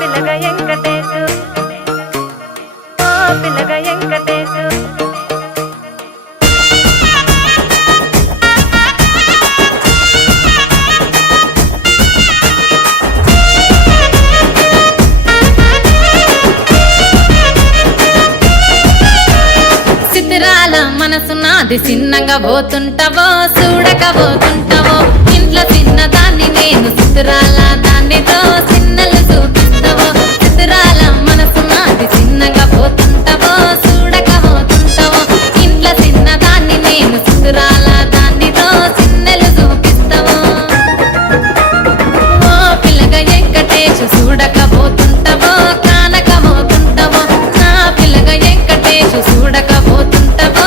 పిల్లగా వెంకటేశు ఓ పిల్లగా వెంకటేశు మనసు నాది చిన్నగా పోతుంటావో చూడక పోతుంటావో ఇంట్లో చిన్నదాన్ని నేను చిత్రాల దానితో చిన్నలు చూపిస్తావో చిత్రాల మనసు నాది చిన్నగా పోతుంటావో చూడక పోతుంటావో ఇంట్లో చిన్నదాన్ని నేను చిత్రాల దానితో చిన్నలు చూపిస్తావో ఓ పిల్లగా వెంకటేశు చూడక పోతుంటావో కానక పోతుంటావో నా పిల్లగా వెంకటేశు చూడక పోతుంటావో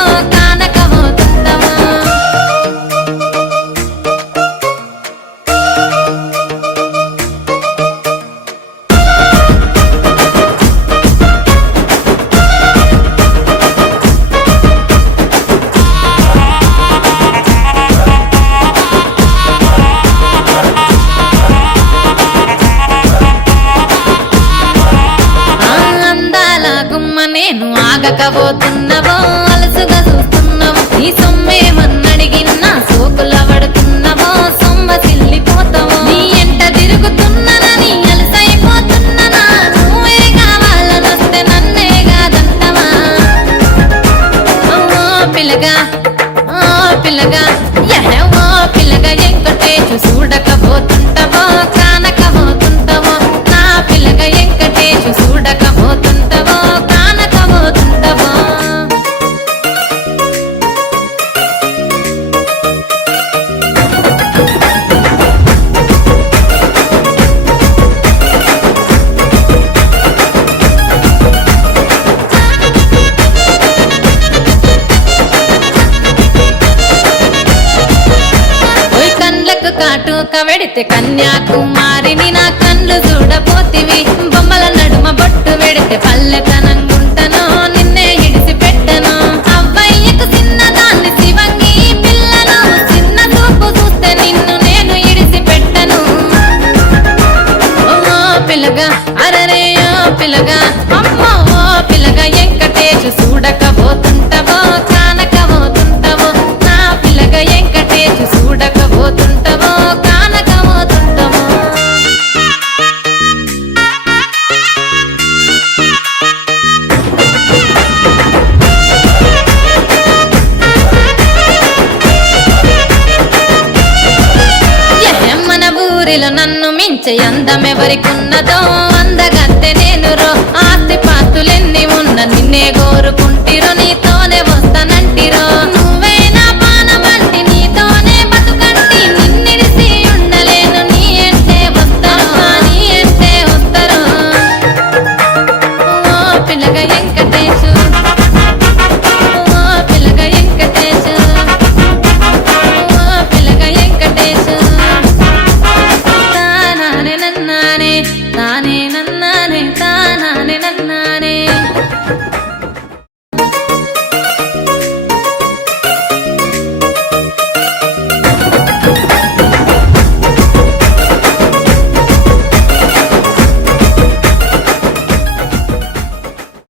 నేను ఆగకపోతున్నావో అలసుగా చూస్తున్నావో నీ సొమ్మేమన్నడిగినా సోకుల పడుతున్నావో సొమ్మ సిల్లిపోతావో నీ ఎంట తిరుగుతున్నానని అలసైపోతున్నానా నువ్వే కావాలనొస్తే నన్నే కాదంటవా ఓ పిల్లగా ఓ పిల్లగా ఓ పిల్లగా వెంకటేశు చూడకపోతుంటావో కానకపోతుంటావో నా పిల్లగా వెంకటేశు చూడకపోతుంటావో కాటుక వెడితే కన్యాకుమారిని నా కళ్ళు చూడపోతివి బొమ్మల నడుమ బొట్టు వెడితే పల్లెతనంగుంటను నిన్నే ఇడిసి పెట్టను అవ్వయ్యకు చిన్నదాన్ని శివంగి పిల్లను చిన్న చూపు చూస్తే నిన్ను నేను ఇడిసి పెట్టను ఓ పిల్లగా అరరే ఓ పిల్లగా అమ్మో ఓ పిల్లగా వెంకటేశు చూడకపోతుంటావో కానకపోతుంటావో నా పిల్లగా వెంకటేశు చూడకపోతుంటావో నన్ను మించే అందమెవరికున్నదో అందగత్తె నేను రో ఆస్తి పాస్తులెన్ని ఉన్న నిన్నే కోరుకుంటిరో